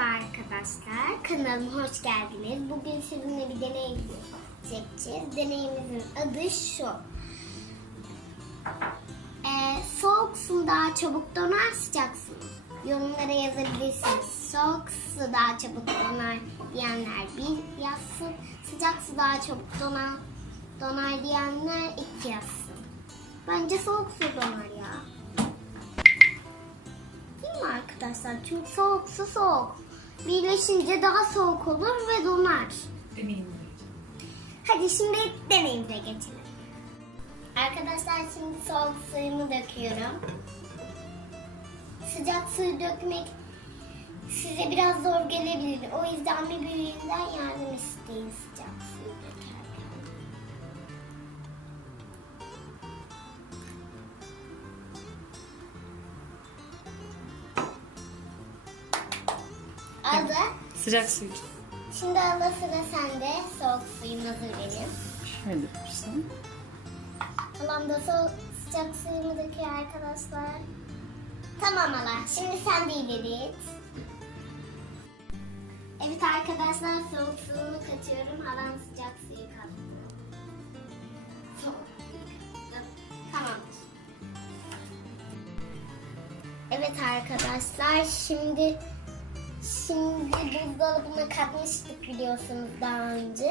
Merhaba arkadaşlar, kanalıma hoş geldiniz. Bugün sizinle bir deney çekeceğiz. Deneyimizin adı şu. Ee, soğuk su daha çabuk donar, sıcak su. Yorumlara yazabilirsiniz. Soğuk su daha çabuk donar diyenler bir yazsın. Sıcak su daha çabuk donar, donar diyenler iki yazsın. Bence soğuk su donar ya. Arkadaşlar? Çünkü soğuk su soğuk. Birleşince daha soğuk olur ve donar. Deneyimli. Hadi şimdi deneyimize geçelim. Arkadaşlar şimdi soğuk suyumu döküyorum. Sıcak suyu dökmek size biraz zor gelebilir. O yüzden bir büyüğünden yardım isteyin sıcak suyu dökerken. Aldı. Sıcak su için. Şimdi Allah sıra sende. Soğuk suyum hazır benim. Şöyle yapırsın. Halam da soğuk sıcak suyumu döküyor arkadaşlar. Tamam hala. Şimdi sen de ileri. Evet arkadaşlar soğuk suyumu katıyorum. Halam sıcak suyu kattı. Tamamdır. Evet arkadaşlar şimdi şimdi buzdolabına katmıştık biliyorsunuz daha önce.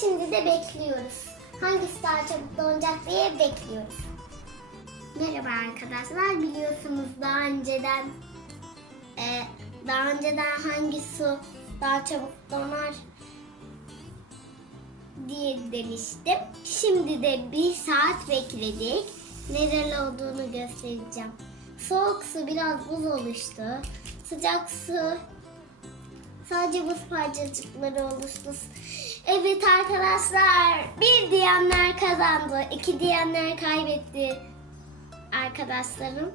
Şimdi de bekliyoruz. Hangisi daha çabuk donacak diye bekliyoruz. Merhaba arkadaşlar. Biliyorsunuz daha önceden e, daha önceden hangi su daha çabuk donar diye demiştim. Şimdi de bir saat bekledik. Neler olduğunu göstereceğim. Soğuk su biraz buz oluştu. Sıcak su sadece buz parçacıkları oluştu. Evet arkadaşlar bir diyenler kazandı. iki diyenler kaybetti arkadaşlarım.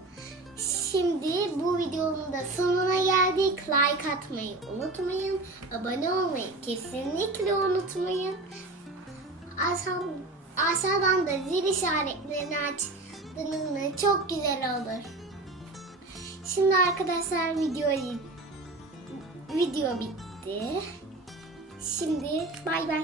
Şimdi bu videonun da sonuna geldik. Like atmayı unutmayın. Abone olmayı kesinlikle unutmayın. Aşağı, aşağıdan da zil işaretlerini açtınız mı çok güzel olur. Şimdi arkadaşlar videoyu video bitti. Şimdi bay bay.